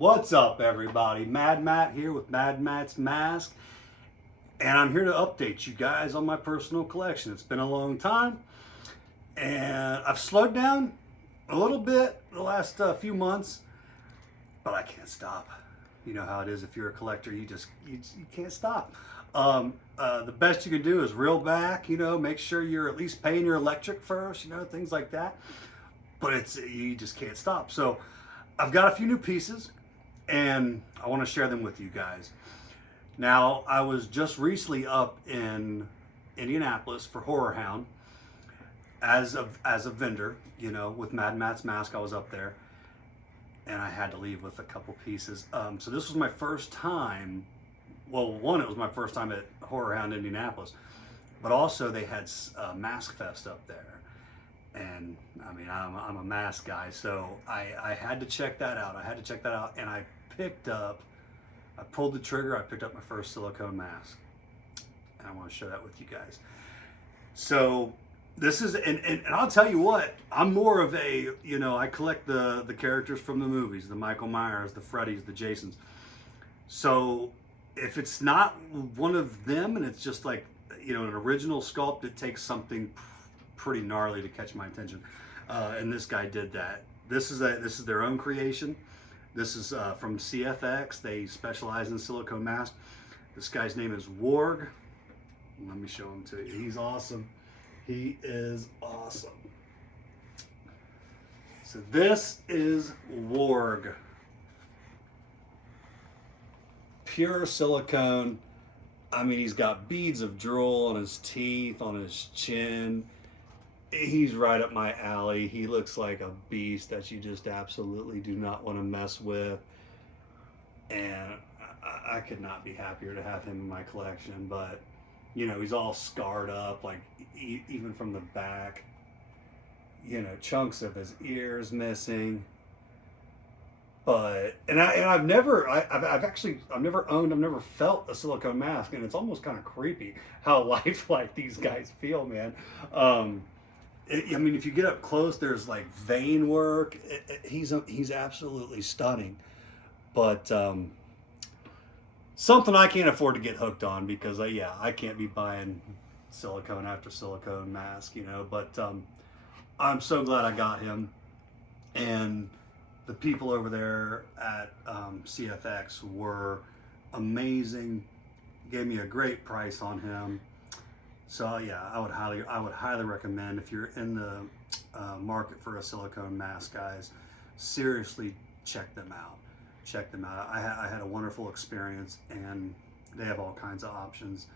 What's up, everybody? Mad Matt here with Mad Matt's Mask, and I'm here to update you guys on my personal collection. It's been a long time, and I've slowed down a little bit the last few months, but I can't stop. You know how it is if you're a collector, you can't stop. The best you can do is reel back, make sure you're at least paying your electric first, things like that. But you just can't stop. So I've got a few new pieces, and I want to share them with you guys. Now, I was just recently up in Indianapolis for Horror Hound as a vendor, with Mad Matt's Mask. I was up there, and I had to leave with a couple pieces. So this was my first time. Well, one, it was my first time at Horror Hound Indianapolis, but also they had Mask Fest up there. And I mean, I'm a mask guy, so I had to check that out. And I pulled the trigger, I picked up my first silicone mask. And I want to share that with you guys. So this is, and I'll tell you what, I'm more of a, I collect the characters from the movies, the Michael Myers, the Freddys, the Jasons. So if it's not one of them and it's just like, an original sculpt, it takes something pretty gnarly to catch my attention. And this guy did that. This is their own creation. This is from CFX. They specialize in silicone masks. This guy's name is Warg. Let me show him to you. He's awesome. He is awesome. So this is Warg. Pure silicone. I mean, he's got beads of drool on his teeth, on his chin. He's right up my alley. He looks like a beast that you just absolutely do not want to mess with. And I could not be happier to have him in my collection. But, he's all scarred up, like even from the back. Chunks of his ears missing. But, I've never owned, I've never felt a silicone mask. And it's almost kind of creepy how lifelike these guys feel, man. I mean, if you get up close, there's like vein work. He's absolutely stunning, but something I can't afford to get hooked on because I can't be buying silicone after silicone mask, But I'm so glad I got him, and the people over there at CFX were amazing. Gave me a great price on him. So I would highly recommend, if you're in the market for a silicone mask, guys, seriously check them out. I had a wonderful experience, and they have all kinds of options.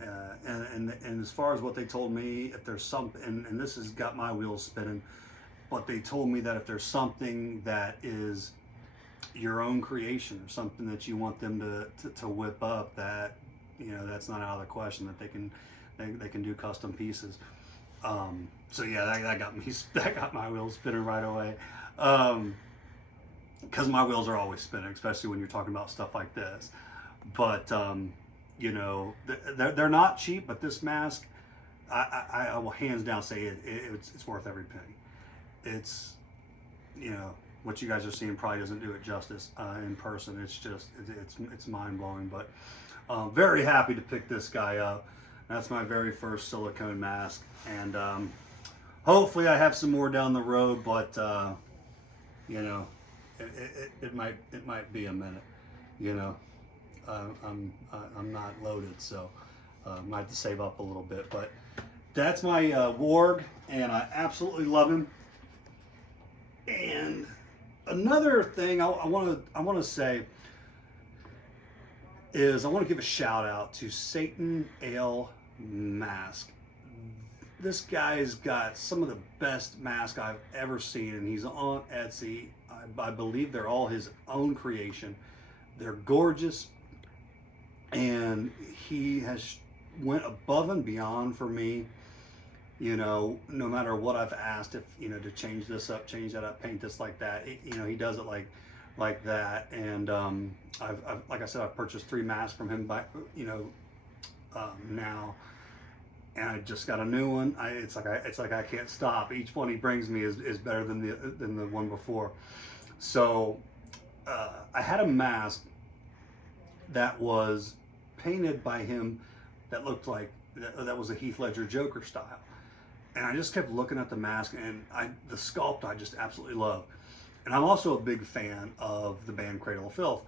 And as far as what they told me, if there's something, and this has got my wheels spinning, but they told me that if there's something that is your own creation or something that you want them to whip up, that that's not out of the question, that they can do custom pieces. So that got my wheels spinning right away. Because my wheels are always spinning, especially when you're talking about stuff like this. But they're not cheap. But this mask, I will hands down say it's worth every penny. It's what you guys are seeing probably doesn't do it justice in person. It's mind blowing. But very happy to pick this guy up. That's my very first silicone mask, and hopefully I have some more down the road. But it might be a minute. I'm not loaded, so I might have to save up a little bit. But that's my Warg, and I absolutely love him. And another thing I want to say is I want to give a shout out to Satan Ale Mask. This guy's got some of the best masks I've ever seen, and he's on Etsy. I believe they're all his own creation. They're gorgeous, and he has went above and beyond for me. No matter what I've asked, if to change this up, change that up, paint this like that, he does it like that. And I've like I said, I've purchased 3 masks from him now, and I just got a new one. It's like I can't stop. Each one he brings me is better than the one before. So I had a mask that was painted by him that looked like that was a Heath Ledger Joker style, and I just kept looking at the mask, and the sculpt I just absolutely love. And I'm also a big fan of the band Cradle of Filth,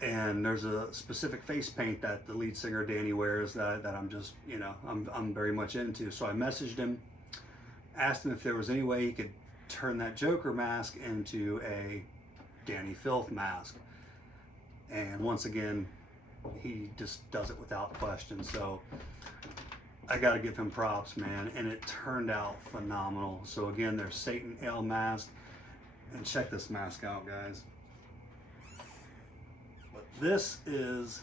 and there's a specific face paint that the lead singer Danny wears that I'm just, you know, I'm very much into. So I messaged him, asked him if there was any way he could turn that Joker mask into a Danny Filth mask, and once again he just does it without question. So I got to give him props, man, and it turned out phenomenal. So again, there's Satan Ale mask, and check this mask out, guys. But this is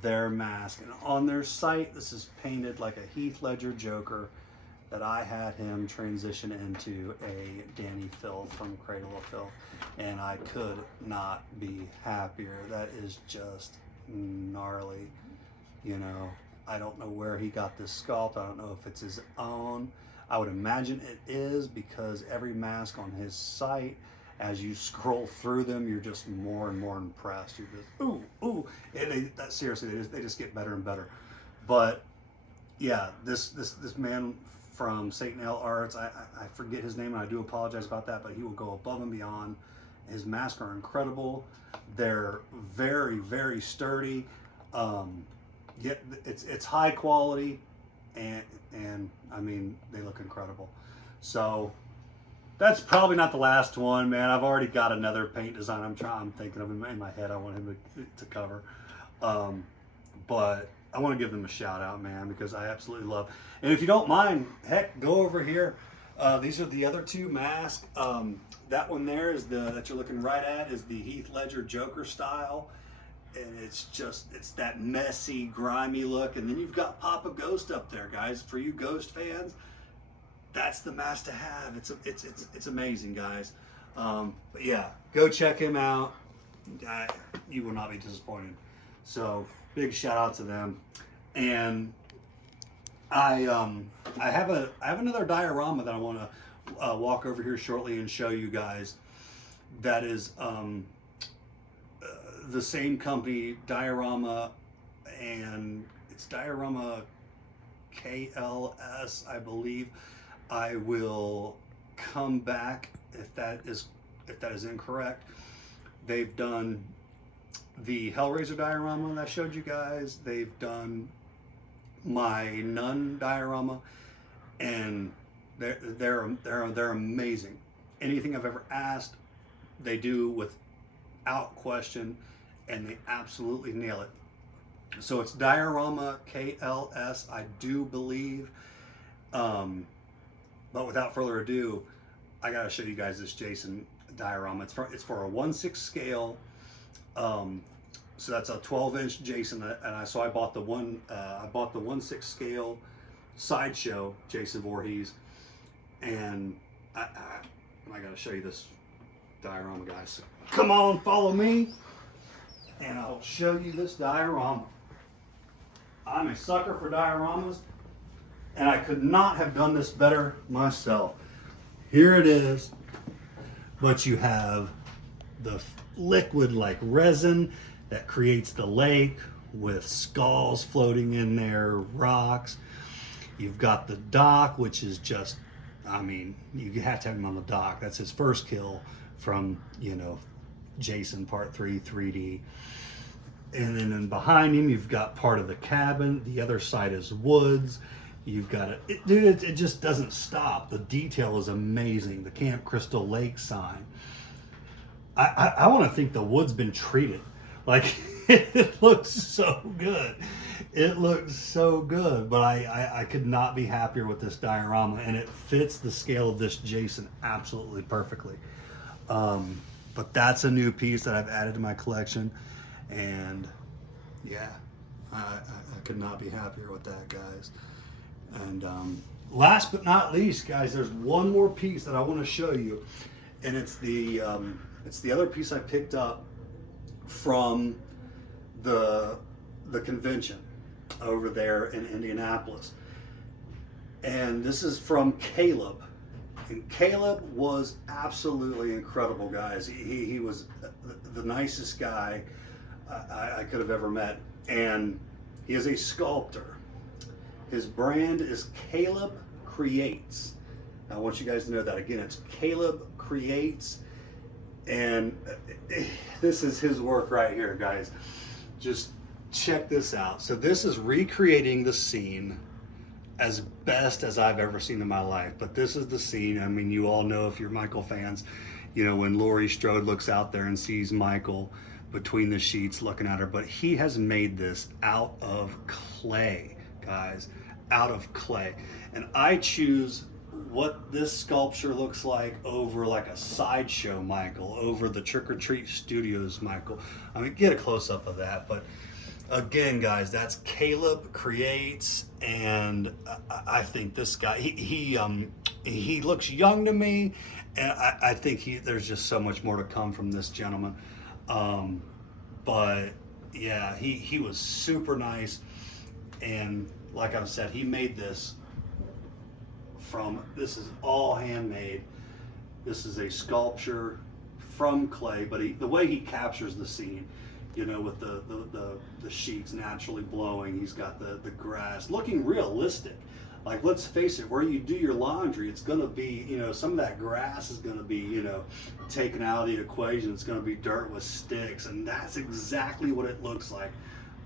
their mask, and on their site this is painted like a Heath Ledger Joker that I had him transition into a Danny Filth from Cradle of Filth, and I could not be happier. That is just gnarly. You know, I don't know where he got this sculpt. I don't know if it's his own. I would imagine it is, because every mask on his site, as you scroll through them, you're just more and more impressed. You're just, ooh, ooh. And seriously, they just get better and better. But yeah, this man from Satan Ale Arts, I forget his name, and I do apologize about that, but he will go above and beyond. His masks are incredible. They're very, very sturdy. Yet it's high quality, and I mean, they look incredible. So that's probably not the last one, man. I've already got another paint design I'm thinking of in my head I want him to cover. But I want to give them a shout out, man, because I absolutely love. And if you don't mind, heck, go over here. These are the other two masks. That one there is that you're looking right at is the Heath Ledger Joker style. And it's that messy, grimy look. And then you've got Papa Ghost up there, guys. For you Ghost fans, that's the mask to have. It's amazing, guys. But yeah, go check him out. You will not be disappointed. So big shout out to them. And I have another diorama that I want to walk over here shortly and show you guys. That is the same company, Diorama, and it's Diorama KLS, I believe. I will come back if that is incorrect. They've done the Hellraiser diorama that I showed you guys. They've done my Nun diorama, and they're amazing. Anything I've ever asked, they do without question, and they absolutely nail it. So it's Diorama KLS, I do believe. But without further ado, I gotta show you guys this Jason diorama. It's for a 1/6 scale. So that's a 12-inch Jason, and I bought the 1/6 scale sideshow Jason Voorhees, and I gotta show you this diorama, guys. So come on, follow me, and I'll show you this diorama. I'm a sucker for dioramas, and I could not have done this better myself. Here it is, but you have the liquid like resin that creates the lake with skulls floating in there, rocks. You've got the dock, which is just, I mean, you have to have him on the dock. That's his first kill from, you know, Jason Part 3 3D. And then behind him, you've got part of the cabin. The other side is woods. You've got it, dude, it just doesn't stop. The detail is amazing. The Camp Crystal Lake sign. I want to think the wood's been treated. Like, it looks so good. It looks so good, but I could not be happier with this diorama, and it fits the scale of this Jason absolutely perfectly. But that's a new piece that I've added to my collection, and yeah, I could not be happier with that, guys. And last but not least, guys, there's one more piece that I want to show you, and it's the other piece I picked up from the convention over there in Indianapolis. And this is from Caleb. And Caleb was absolutely incredible, guys. He was the nicest guy I could have ever met. And he is a sculptor. His brand is Caleb Creates. I want you guys to know that. Again, it's Caleb Creates. And this is his work right here, guys. Just check this out. So this is recreating the scene as best as I've ever seen in my life. But this is the scene. I mean, you all know, if you're Michael fans, you know, when Laurie Strode looks out there and sees Michael between the sheets looking at her. But he has made this out of clay, guys, out of clay. And I choose what this sculpture looks like over like a sideshow Michael, over the Trick or Treat Studios Michael. I mean, get a close up of that. But again, guys, that's Caleb Creates, and I think this guy, he looks young to me, and I think there's just so much more to come from this gentleman. But yeah, he was super nice, and like I said, he made this this is all handmade. This is a sculpture from clay, but the way he captures the scene, you know, with the sheets naturally blowing, he's got the grass looking realistic. Like, let's face it, where you do your laundry, it's gonna be, you know, some of that grass is gonna be, you know, taken out of the equation. It's gonna be dirt with sticks, and that's exactly what it looks like.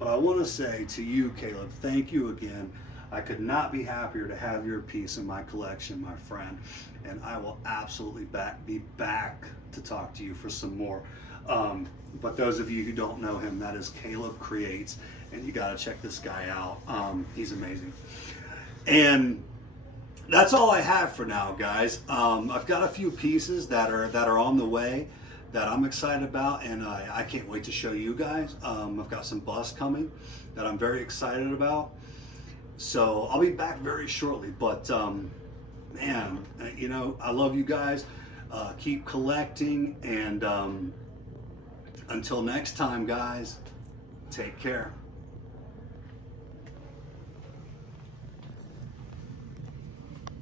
But I wanna say to you, Caleb, thank you again. I could not be happier to have your piece in my collection, my friend. And I will absolutely be back to talk to you for some more. But those of you who don't know him, that is Caleb Creates, and you gotta check this guy out. He's amazing. And that's all I have for now, guys. I've got a few pieces that are on the way that I'm excited about, and I can't wait to show you guys. I've got some busts coming that I'm very excited about. So I'll be back very shortly, but man, you know, I love you guys. Keep collecting, and until next time, guys, take care.